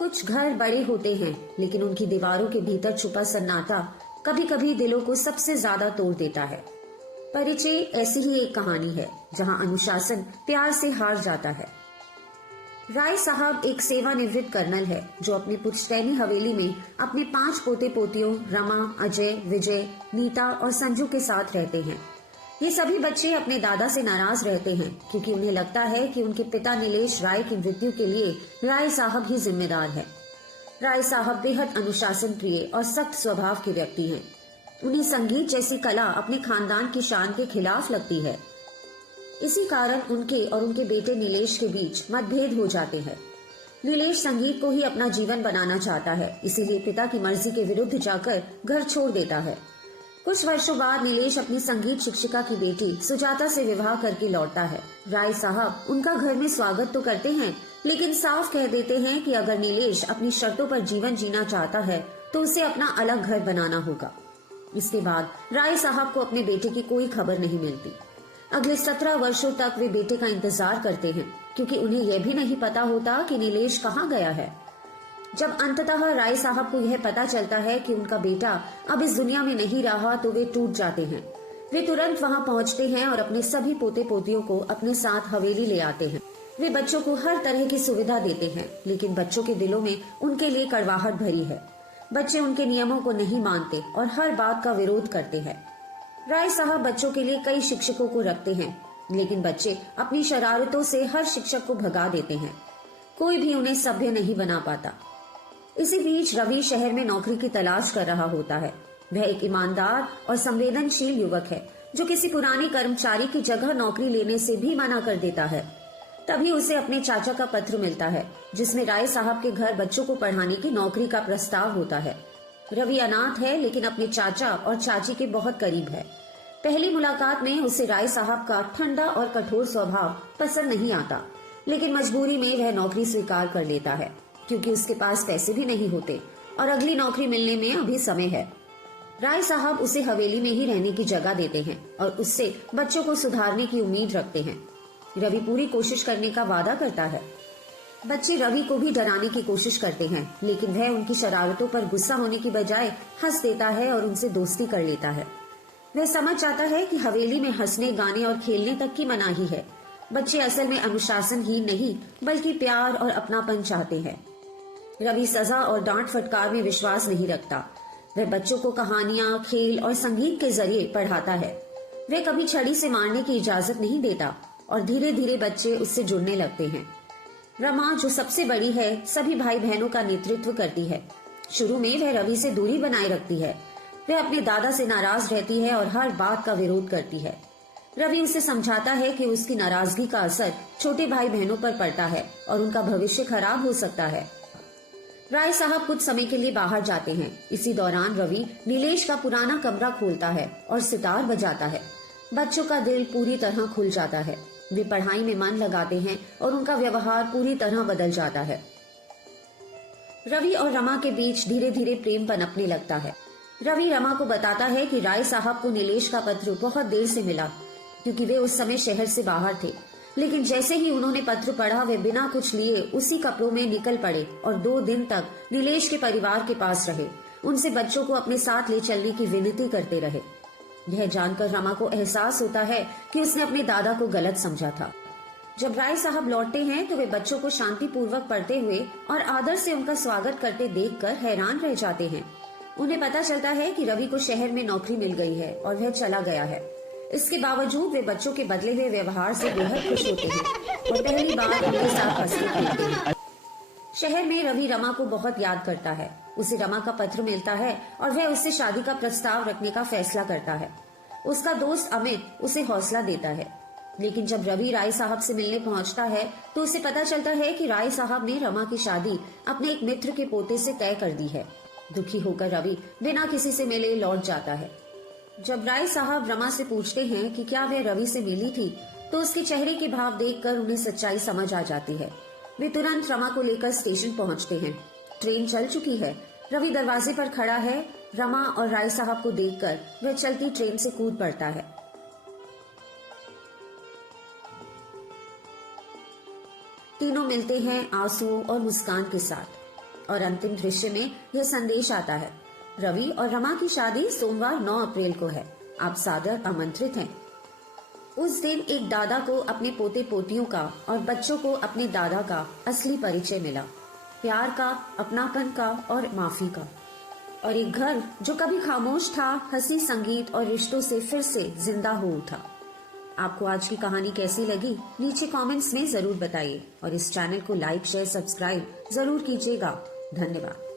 कुछ घर बड़े होते हैं, लेकिन उनकी दीवारों के भीतर छुपा सन्नाटा कभी कभी दिलों को सबसे ज्यादा तोड़ देता है। परिचय ऐसी ही एक कहानी है जहां अनुशासन प्यार से हार जाता है। राय साहब एक सेवानिवृत्त कर्नल है जो अपनी पुश्तैनी हवेली में अपने 5 पोते पोतियों रमा, अजय, विजय, नीता और संजू के साथ रहते हैं। ये सभी बच्चे अपने दादा से नाराज रहते हैं क्योंकि उन्हें लगता है कि उनके पिता नीलेश राय की मृत्यु के लिए राय साहब ही जिम्मेदार है। राय साहब बेहद अनुशासन प्रिय और सख्त स्वभाव के व्यक्ति हैं। उन्हें संगीत जैसी कला अपने खानदान की शान के खिलाफ लगती है। इसी कारण उनके और उनके बेटे नीलेश के बीच मतभेद हो जाते हैं। नीलेश संगीत को ही अपना जीवन बनाना चाहता है, इसीलिए पिता की मर्जी के विरुद्ध जाकर घर छोड़ देता है। कुछ वर्षों बाद नीलेश अपनी संगीत शिक्षिका की बेटी सुजाता से विवाह करके लौटता है। राय साहब उनका घर में स्वागत तो करते हैं, लेकिन साफ कह देते हैं कि अगर नीलेश अपनी शर्तों पर जीवन जीना चाहता है तो उसे अपना अलग घर बनाना होगा। इसके बाद राय साहब को अपने बेटे की कोई खबर नहीं मिलती। अगले 17 वर्षों तक वे बेटे का इंतजार करते हैं, क्योंकि उन्हें यह भी नहीं पता होता कि नीलेश कहाँ गया है। जब अंततः राय साहब को यह पता चलता है कि उनका बेटा अब इस दुनिया में नहीं रहा तो वे टूट जाते हैं। वे तुरंत वहां पहुंचते हैं और अपने सभी पोते पोतियों को अपने साथ हवेली ले आते हैं। वे बच्चों को हर तरह की सुविधा देते हैं, लेकिन बच्चों के दिलों में उनके लिए कड़वाहट भरी है। बच्चे उनके नियमों को नहीं मानते और हर बात का विरोध करते हैं। राय साहब बच्चों के लिए कई शिक्षकों को रखते हैं, लेकिन बच्चे अपनी शरारतों से हर शिक्षक को भगा देते हैं। कोई भी उन्हें सभ्य नहीं बना पाता। इसी बीच रवि शहर में नौकरी की तलाश कर रहा होता है। वह एक ईमानदार और संवेदनशील युवक है जो किसी पुराने कर्मचारी की जगह नौकरी लेने से भी मना कर देता है। तभी उसे अपने चाचा का पत्र मिलता है जिसमें राय साहब के घर बच्चों को पढ़ाने की नौकरी का प्रस्ताव होता है। रवि अनाथ है, लेकिन अपने चाचा और चाची के बहुत करीब है। पहली मुलाकात में उसे राय साहब का ठंडा और कठोर स्वभाव पसंद नहीं आता, लेकिन मजबूरी में वह नौकरी स्वीकार कर लेता है क्योंकि उसके पास पैसे भी नहीं होते और अगली नौकरी मिलने में अभी समय है। राय साहब उसे हवेली में ही रहने की जगह देते हैं और उससे बच्चों को सुधारने की उम्मीद रखते हैं। रवि पूरी कोशिश करने का वादा करता है। बच्चे रवि को भी डराने की कोशिश करते हैं, लेकिन वह उनकी शरारतों पर गुस्सा होने की बजाय हंस देता है और उनसे दोस्ती कर लेता है। वह समझ जाता है कि हवेली में हंसने, गाने और खेलने तक की मनाही है। बच्चे असल में अनुशासन ही नहीं बल्कि प्यार और अपनापन चाहते हैं। रवि सजा और डांट फटकार में विश्वास नहीं रखता। वह बच्चों को कहानियां, खेल और संगीत के जरिए पढ़ाता है। वह कभी छड़ी से मारने की इजाजत नहीं देता और धीरे धीरे बच्चे उससे जुड़ने लगते हैं। रमा, जो सबसे बड़ी है, सभी भाई बहनों का नेतृत्व करती है। शुरू में वह रवि से दूरी बनाए रखती है। वह अपने दादा से नाराज रहती है और हर बात का विरोध करती है। रवि उसे समझाता है कि उसकी नाराजगी का असर छोटे भाई बहनों पर पड़ता है और उनका भविष्य खराब हो सकता है। राय साहब कुछ समय के लिए बाहर जाते हैं। इसी दौरान रवि नीलेश का पुराना कमरा खोलता है और सितार बजाता है। बच्चों का दिल पूरी तरह खुल जाता है। वे पढ़ाई में मन लगाते हैं और उनका व्यवहार पूरी तरह बदल जाता है। रवि और रमा के बीच धीरे धीरे प्रेम पनपने लगता है। रवि रमा को बताता है कि राय साहब को नीलेश का पत्र बहुत देर से मिला, क्योंकि वे उस समय शहर से बाहर थे। लेकिन जैसे ही उन्होंने पत्र पढ़ा, वे बिना कुछ लिए उसी कपड़ों में निकल पड़े और 2 दिन तक नीलेश के परिवार के पास रहे। उनसे बच्चों को अपने साथ ले चलने की विनती करते रहे। यह जानकर रमा को एहसास होता है कि उसने अपने दादा को गलत समझा था। जब राय साहब लौटते हैं तो वे बच्चों को शांतिपूर्वक पढ़ते हुए और आदर से उनका स्वागत करते देखकर हैरान रह जाते हैं। उन्हें पता चलता है कि रवि को शहर में नौकरी मिल गई है और वह चला गया है। इसके बावजूद वे बच्चों के बदले हुए व्यवहार से बेहद खुश होते हैं और पहली बार उनके साथ हंसते खेलते हैं। शहर में रवि रमा को बहुत याद करता है। उसे रमा का पत्र मिलता है और वह उससे शादी का प्रस्ताव रखने का फैसला करता है। उसका दोस्त अमित उसे हौसला देता है, लेकिन जब रवि राय साहब से मिलने पहुंचता है तो उसे पता चलता है कि राय साहब ने रमा की शादी अपने एक मित्र के पोते से तय कर दी है। दुखी होकर रवि बिना किसी से मिले लौट जाता है। जब राय साहब रमा से पूछते हैं कि क्या वह रवि से मिली थी, तो उसके चेहरे के भाव देखकर उन्हें सच्चाई समझ आ जाती है। वे तुरंत रमा को लेकर स्टेशन पहुंचते हैं। ट्रेन चल चुकी है। रवि दरवाजे पर खड़ा है। रमा और राय साहब को देखकर वह चलती ट्रेन से कूद पड़ता है। तीनों मिलते हैं आंसुओं और मुस्कान के साथ। और अंतिम दृश्य में यह संदेश आता है, रवि और रमा की शादी सोमवार 9 अप्रैल को है। आप सादर आमंत्रित हैं। उस दिन एक दादा को अपने पोते पोतियों का और बच्चों को अपने दादा का असली परिचय मिला, प्यार का, अपनापन का और माफी का। और एक घर जो कभी खामोश था, हंसी, संगीत और रिश्तों से फिर से जिंदा हो उठा। आपको आज की कहानी कैसी लगी नीचे कमेंट्स में जरूर बताइए और इस चैनल को लाइक, शेयर, सब्सक्राइब जरूर कीजिएगा। धन्यवाद।